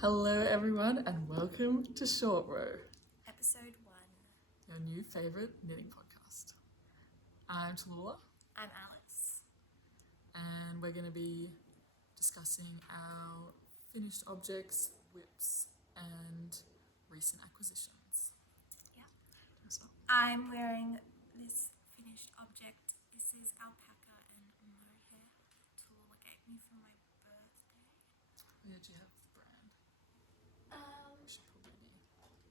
Hello everyone and welcome to Short Row, Episode 1. your new favourite knitting podcast. I'm Tallulah I'm Alice. and we're going to be discussing our finished objects, whips and recent acquisitions. Yeah. So, I'm wearing this finished object. This is alpaca and mohair that Tallulah gave me for my birthday. where do you have the brand? Should probably be.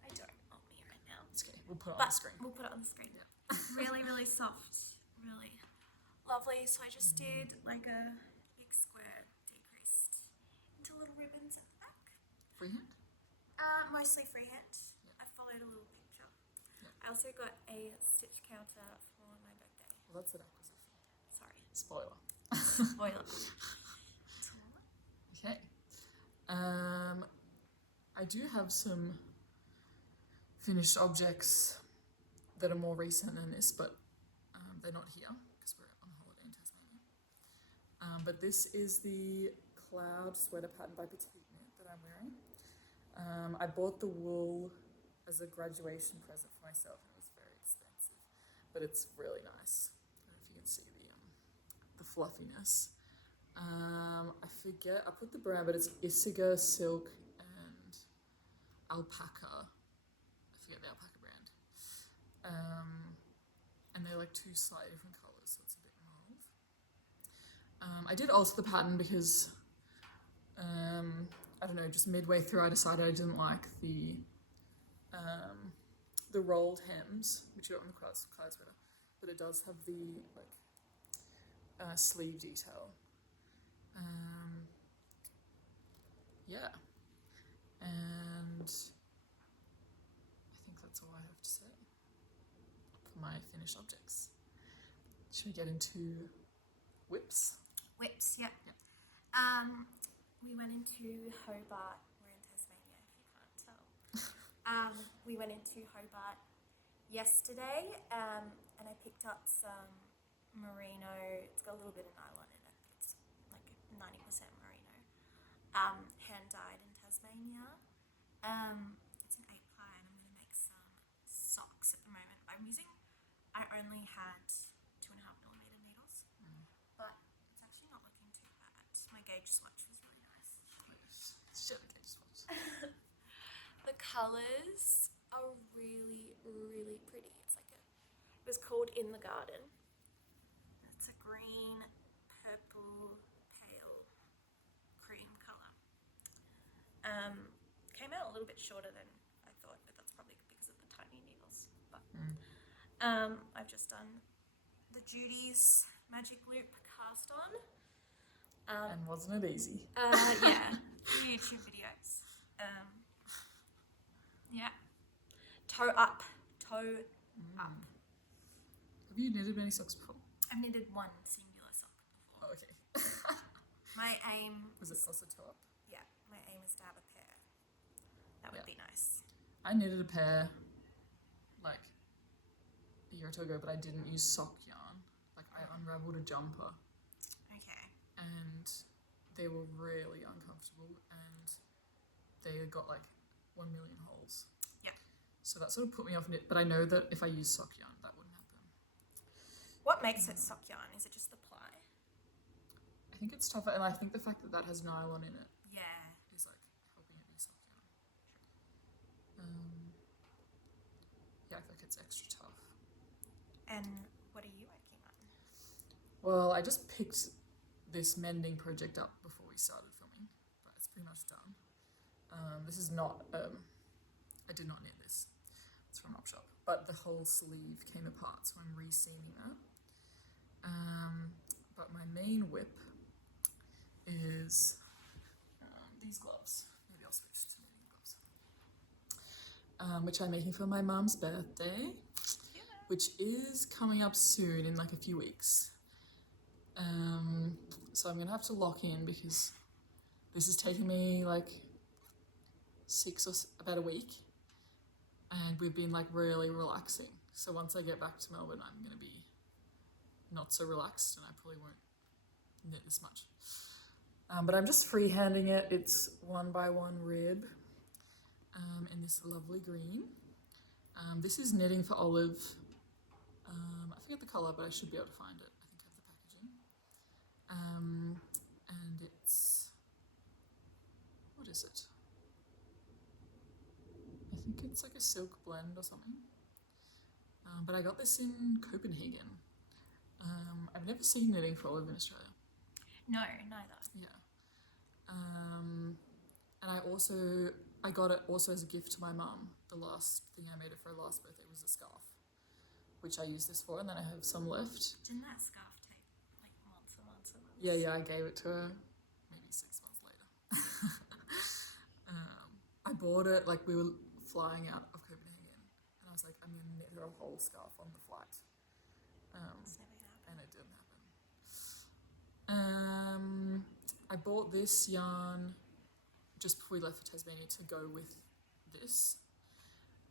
I don't on me right now. It's okay, we'll put it on the screen. We'll put it on the screen. Yeah. Really, really soft. Really lovely. So I just did like a big square decreased into little ribbons at the back. Freehand? Mostly freehand. Yeah. I followed a little picture. Yeah. I also got a stitch counter for my birthday. Well, that's an acquisition. Sorry. Spoiler. Spoiler. Okay. I do have some finished objects that are more recent than this, but they're not here because we're on holiday in Tasmania. But this is the cloud sweater pattern by Petite Knit that I'm wearing. I bought the wool as a graduation present for myself and it was very expensive, but it's really nice. I don't know if you can see the fluffiness. I forget, I put the brand, but it's Isiga Silk and Alpaca. I forget the alpaca brand. And they're like two slightly different colours, so it's a bit mauve. I did alter the pattern because, I don't know, just midway through I decided I didn't like the rolled hems, which you got on the cloud sweater, but it does have the sleeve detail. Yeah, and I think that's all I have to say for my finished objects. Should we get into whips? Whips, yep. Yep. We went into Hobart. We're in Tasmania, if you can't tell. We went into Hobart yesterday, and I picked up some merino. It's got a little bit of nylon in it, but it's like 90% merino. Hand dyed in Tasmania. It's an 8-ply, and I'm going to make some socks at the moment. I only had 2.5mm needles, but it's actually not looking too bad. My gauge swatch was really nice. Share the gauge swatch. The colours are really, really pretty. It was called In the Garden. It's a green, purple, pale, cream colour. Came out a little bit shorter than I thought, but that's probably because of the tiny needles. But I've just done the Judy's Magic Loop cast on. And wasn't it easy? Yeah, YouTube videos. Yeah. Toe up. Toe up. Have you knitted many socks before? I've knitted one singular sock before. Oh, okay. My aim Was it also toe up? Yeah, my aim is to have a pair. That would be nice. I knitted a pair like a year or two ago, but I didn't use sock yarn. Like I unraveled a jumper Okay. and they were really uncomfortable and they got like 1 million holes. Yeah. So that sort of put me off knit, but I know that if I use sock yarn, that wouldn't happen. What makes it sock yarn? Is it just the ply? I think it's tougher, and I think the fact that that has nylon in it Yeah. is like helping it be sock yarn. Yeah, I feel like it's extra tough. And what are you working on? Well, I just picked this mending project up before we started filming, but it's pretty much done. This is not, I did not knit this. It's from Op Shop, but the whole sleeve came apart, so I'm re-seaming that. But my main whip is these gloves. Maybe I'll switch to knitting gloves. Which I'm making for my mum's birthday, which is coming up soon in like a few weeks. So I'm gonna have to lock in because this is taking me like about a week, and we've been like really relaxing. So once I get back to Melbourne, I'm gonna be not so relaxed, and I probably won't knit as much. But I'm just freehanding it. It's 1x1 rib in this lovely green. This is knitting for Olive. I forget the colour, but I should be able to find it. I think I have the packaging. And it's, what is it? I think it's like a silk blend or something. But I got this in Copenhagen. I've never seen knitting for Olive in Australia. No, neither. Yeah. And I got it also as a gift to my mum. The last thing I made her for her last birthday was a scarf, which I used this for, and then I have some left. Didn't that scarf take like months and months and months? Yeah, I gave it to her maybe 6 months later. I bought it, like we were flying out of Copenhagen, and I was like, I'm gonna knit her a whole scarf on the flight. It's never gonna happen. And it didn't happen. I bought this yarn just before we left for Tasmania to go with this.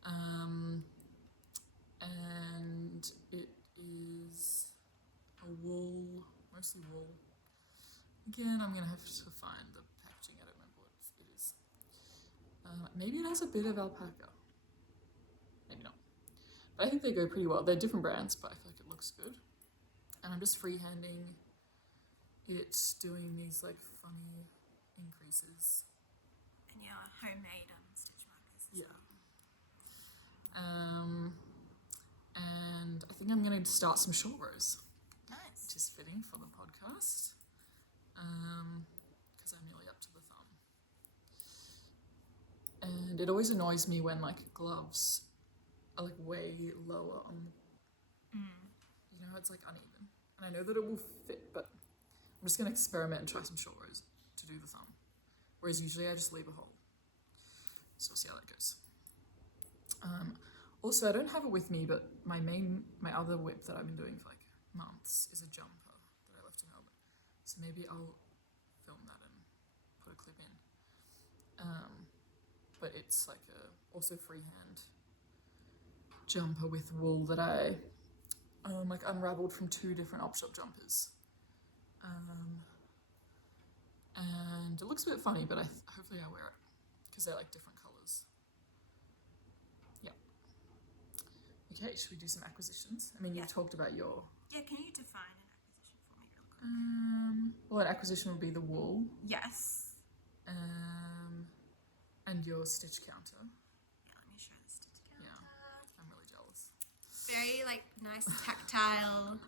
And it is a wool, mostly wool. Again, I'm going to have to find the packaging. I don't remember what it is. Maybe it has a bit of alpaca. Maybe not. But I think they go pretty well. They're different brands, but I feel like it looks good. And I'm just freehanding it, doing these like funny increases. And yeah, homemade stitch markers. Yeah. And I think I'm going to start some short rows. Nice. Which is fitting for the podcast. Because I'm nearly up to the thumb. And it always annoys me when like gloves are like way lower on the, you know, it's like uneven. And I know that it will fit, but I'm just going to experiment and try some short rows to do the thumb. Whereas usually I just leave a hole. So we'll see how that goes. Also, I don't have it with me, but my other whip that I've been doing for like months is a jumper that I left in Melbourne. So maybe I'll film that and put a clip in. But it's like a also freehand jumper with wool that I like unraveled from 2 different op shop jumpers. And it looks a bit funny, but hopefully I wear it because they're like different colours. Yeah. Okay, should we do some acquisitions? I mean, you've talked about your... Yeah, can you define an acquisition for me real quick? Well, an acquisition would be the wool. Yes. And your stitch counter. Yeah, let me show the stitch counter. Yeah, I'm really jealous. Very like nice tactile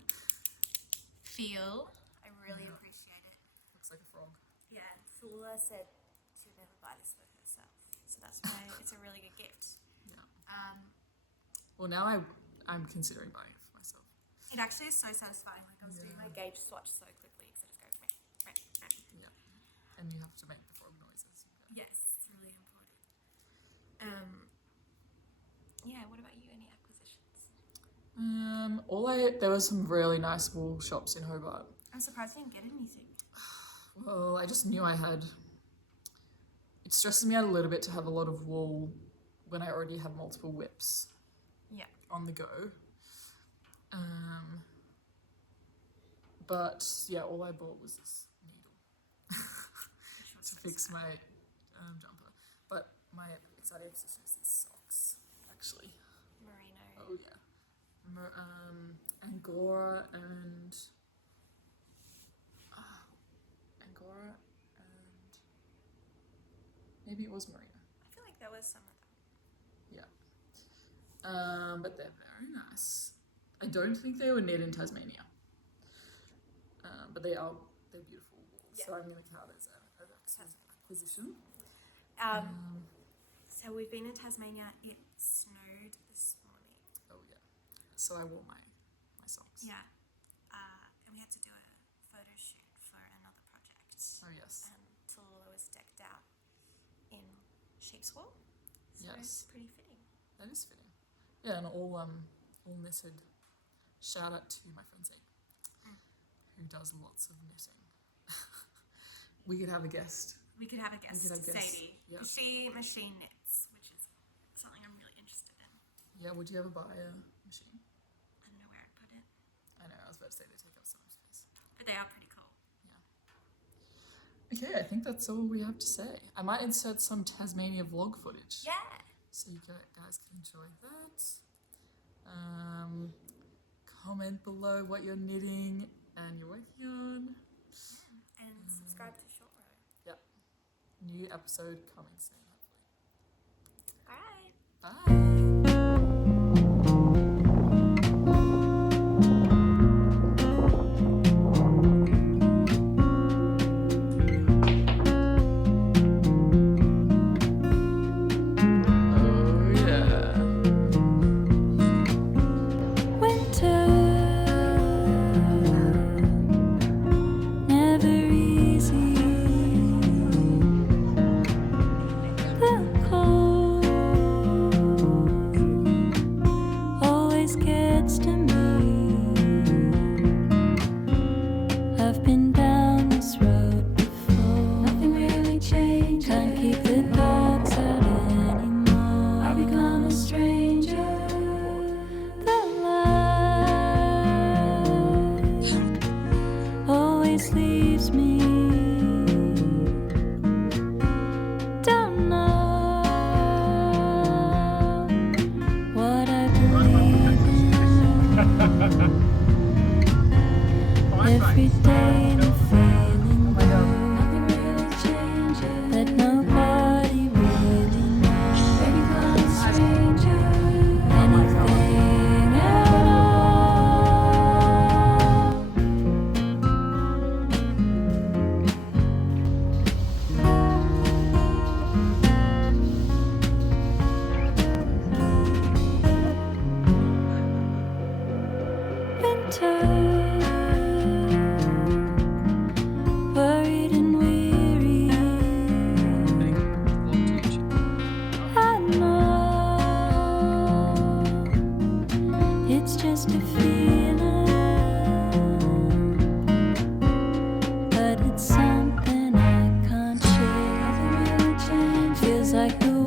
feel. I really appreciate it. Looks like a frog. Yeah, Tallulah said she would never buy this for herself, so that's why it's a really good gift. Yeah. Well, now I'm considering buying it for myself. It actually is so satisfying. Like I was doing my gauge swatch so quickly because it just goes meh. Yeah. And you have to make the frog noises. Yes, it's really important. Yeah, what about you? Any acquisitions? There was some really nice wool shops in Hobart. I'm surprised you didn't get anything. Well, I just knew I had... It stresses me out a little bit to have a lot of wool when I already have multiple whips on the go. But yeah, all I bought was this needle to fix my jumper. But my exciting acquisition is these socks, actually. Merino. Oh yeah. Angora and maybe it was merino. I feel like there was some of them. Yeah. But they're very nice. I don't think they were knit in Tasmania. But they're beautiful wool. Yeah. So I'm going to count it as an acquisition. So we've been in Tasmania. It snowed this morning. Oh yeah. So I wore my socks. Yeah. And we had to do a photo shoot for another project. Oh yes. And Tallulah was decked out in sheep's wool. So Yes. it's pretty fitting. That is fitting. Yeah, and all knitted. Shout out to my friend Zane, who does lots of knitting. We could have a guest. We could have a guest, Sadie. Yeah. She machine knits, which is something I'm really interested in. Yeah, would you ever buy a machine? I don't know where I'd put it. I know, I was about to say they take up so much space. But they are pretty cool. Okay, I think that's all we have to say. I might insert some Tasmania vlog footage. Yeah. So you guys can enjoy that. Comment below what you're knitting and you're working on. And subscribe to Short Row. Yep. New episode coming soon, hopefully. Alright. Bye. Like the